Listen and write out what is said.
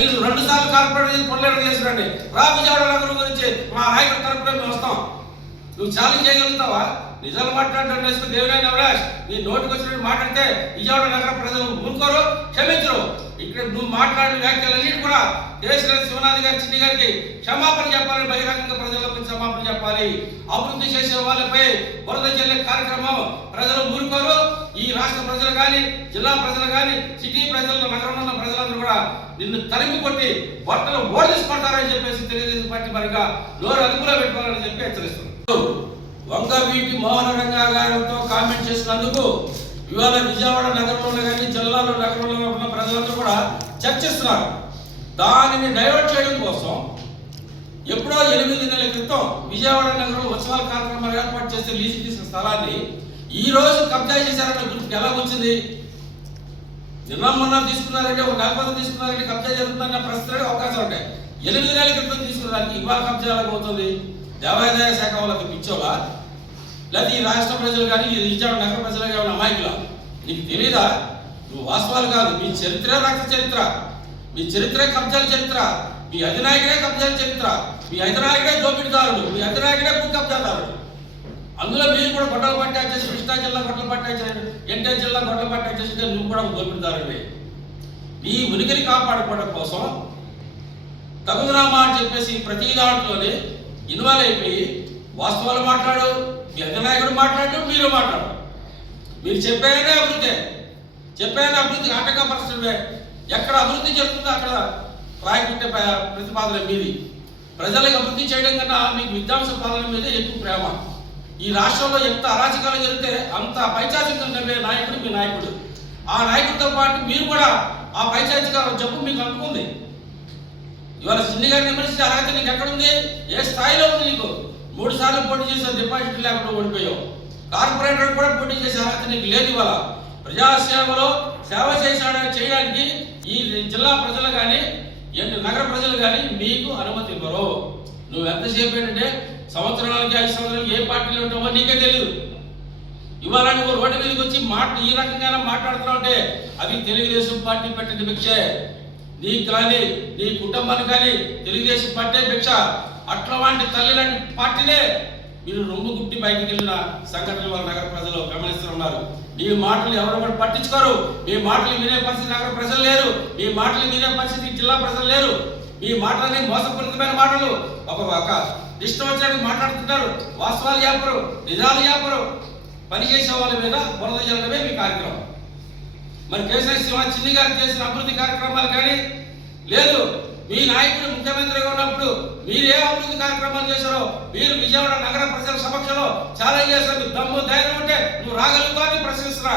మీరు 2 సార్లు కార్పొరేట్ పొరలేరు చేసిరండి. రా విజయవాడ నగరం గురించి మా నాయకుడి తరపున మేము వస్తాం. నువ్వు ఛాలెంజ్ చేయగలుగుతావా? నిజాలు మాట్లాడటం దేవినేని అవినాష్ నీ నోటికి వచ్చినట్టు మాట్లాడితే విజయవాడ నగర ప్రజలు ఊరుకోరు, క్షమించరు. ఇక్కడ నువ్వు మాట్లాడిన వ్యాఖ్యలన్నిటి కూడా కేసీఆర్ శివనాథ్ గారి చిన్ని గారికి క్షమాపణ చెప్పాలి, బహిరంగంగా ప్రజలకు క్షమాపణ చెప్పాలి. అభివృద్ధి చేసే వాళ్ళపై బురద జల్లే కార్యక్రమం ప్రజలు ఊరుకోరు. ఈ రాష్ట్ర ప్రజలు కానీ, జిల్లా ప్రజలు కానీ, సిటీ ప్రజలు, నగరంలో ఉన్న ప్రజలందరూ కూడా నిన్ను తరిమి కొట్టి బట్టలు ఓడిసుకుంటారని చెప్పేసి తెలుగుదేశం పార్టీ మరిగా నోరు అదుపులో పెట్టుకోవాలని చెప్పి హెచ్చరిస్తున్నారు. వంగవీటి మోహన రంగా గారితో కామెంట్ చేసినందుకు ఇవాళ విజయవాడ నగరంలో కానీ, జిల్లాలో నగరంలో ఉన్న ప్రజలందరూ కూడా చర్చిస్తున్నారు. దానిని డైవర్ట్ చేయడం కోసం ఎప్పుడో 8 నెలల క్రితం విజయవాడ నగరంలో ఉత్సవాల కార్యక్రమాలు ఏర్పాటు చేస్తే లీజుకి తీసిన స్థలాన్ని ఈ రోజు కబ్జా చేశారన్న గుర్తుకు ఎలా వచ్చింది? నిన్న మొన్న తీసుకున్నారంటే, ఒక నెలపదం తీసుకున్నారంటే కబ్జా జరుగుతుందన్న ప్రశ్నలకు అవకాశాలు ఉంటాయి. 8 నెలల క్రితం తీసుకున్నదానికి ఇవాళ కబ్జా ఎలాగవుతుంది? దేవాదాయ శాఖ వాళ్ళకి పిచ్చోలా, లేకపోతే ఈ రాష్ట్ర ప్రజలు కానీ, ఈ విజయవాడ నగర ప్రజలు కానీ అమాయకులా? నీకు తెలీదా? నువ్వు వాస్తవాలు కాదు, మీ చరిత్ర రక్త చరిత్ర, మీ చరిత్రే కబ్జాల చరిత్ర, మీ అధినాయకుడే కబ్జాల చరిత్ర, మీ అధినాయకుడే దోపిడీదారుడు, మీ అధినాయకుడే భూ కబ్జాదారుడు. అందులో మీరు కూడా గొడ్డలు పట్టాక్ చేసి, కృష్ణా జిల్లా గొడ్డలు పట్టాక్ చేసి, ఎన్టీఆర్ జిల్లా గొడ్డలు పట్టాక్ చేసి నువ్వు కూడా దోపిడీదారుడే. నీ ఉనికిని కాపాడుకోవడం కోసం తగుదనామా అని చెప్పేసి ప్రతి దాంట్లోనే ఇన్వాల్వ్ అయిపోయి వాస్తవాలు మాట్లాడు, మీ అధినాయకుడు మాట్లాడు, మీరు మాట్లాడు. మీరు చెప్పేనే అభివృద్ధి, చెప్పేనే అభివృద్ధి ఆటంకపరచడమే. ఎక్కడ అభివృద్ధి జరుగుతుందో అక్కడ రాయకుంటే ప్రతిపాదన మీది. ప్రజలకు అభివృద్ధి చేయడం కన్నా మీకు విధ్వంస పాలన మీద ఎక్కువ ప్రేమ. ఈ రాష్ట్రంలో ఎంత అరాచకాలు జరిగితే అంత పైచాచికం నమ్మే నాయకుడు మీ నాయకుడు. ఆ నాయకుడితో పాటు మీరు కూడా ఆ పైచాచిక జబ్బు మీకు అంటుకుంది. ఇవాళ చిన్ని గారిని విమర్శించే అర్హత నీకు ఎక్కడుంది? ఏ స్థాయిలో ఉంది నీకు? 3 సార్లు పోటీ చేసిన డిపాజిట్ లేకుండా ఓడిపోయావు. కార్పొరేటర్ కూడా పోటీ చేసే అర్హత నీకు లేదు. ఇవాళ ప్రజాసేవలో సేవ చేయడానికి ఈ జిల్లా ప్రజలు కానీ, నగర ప్రజలు కానీ మీకు అనుమతి ఇవ్వరు. నువ్వు ఎంతసేపు ఏంటంటే సంవత్సరాలకి 5 సంవత్సరాలకి ఏ పార్టీలో ఉంటావో నీకే తెలియదు. ఇవాళ నువ్వు రోడ్డు మీదకి వచ్చి ఈ రకంగా మాట్లాడుతున్నావు అంటే అది తెలుగుదేశం పార్టీ పెట్టిన భిక్షే. నీకు కానీ, నీ కుటుంబానికి కానీ తెలుగుదేశం పార్టీ భిక్ష. అట్లాంటి తల్లి లాంటి పార్టీనే మీరు రొమ్ము గుట్టి బయటికి వెళ్ళిన సంఘటనలు వాళ్ళ నగర ప్రజలు గమనిస్తున్నారు. మీ మాటలు ఎవరు కూడా పట్టించుకోరు. మీ మాటలు వినే పరిస్థితి నగర ప్రజలు లేరు. మీ మాటలు వినే పరిస్థితి జిల్లా ప్రజలు లేరు. మీ మాటలన్నీ మోసపూరితమైన మాటలు. ఒక ఇష్టం వచ్చినట్టు మాట్లాడుతుంటారు. వాస్తవాలు చెప్పరు, నిజాలు చెప్పరు. పనిచేసే వాళ్ళ మీద బురద జల్లడమే మీ కార్యక్రమం. మరి కేసీఆర్ శివనాథ్ చిన్ని గారు చేసిన అభివృద్ధి కార్యక్రమాలు కానీ లేదు. మీ నాయకుడు ముఖ్యమంత్రిగా ఉన్నప్పుడు మీరు ఏ అభివృద్ధి కార్యక్రమాలు చేశారో మీరు విజయవాడ నగర ప్రజల సమక్షంలో ఛాలెంజ్ చేశారు. దమ్ము ధైర్యం ఉంటే నువ్వు రాగలుగుతావని ప్రశ్నిస్తున్నా.